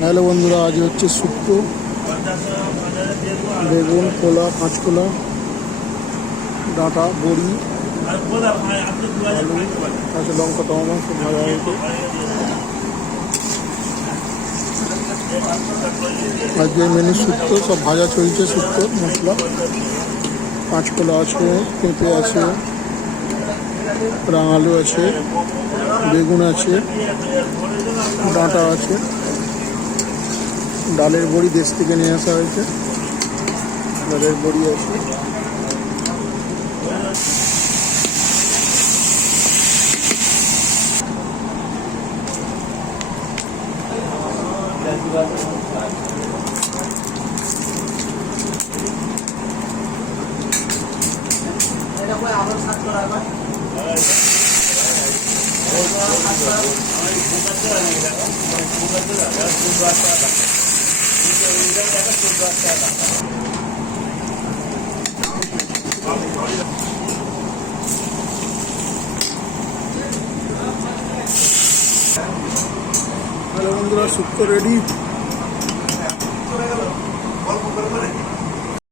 Hello বন্ধুরা, আজ হচ্ছে শুক্তো, বেগুন, কলা, কাঁচকলা, ডাঁটা, বড়ি, আলু, কাঁচা লঙ্কা, টমেটো সব ভাজা হয়েছে। আজকে মেনু শুক্তো, সব ভাজা চলছে। শুক্তোর মশলা, কাঁচকলা আছে, পেঁপে আছে, রাঙালু আছে, বেগুন আছে, ডাঁটা আছে, ডালের বড়ি দেশ থেকে নিয়ে আসা হয়েছে, ডালের বড়ি আছে। হ্যালো বন্ধুরা, শুক্তো রেডি।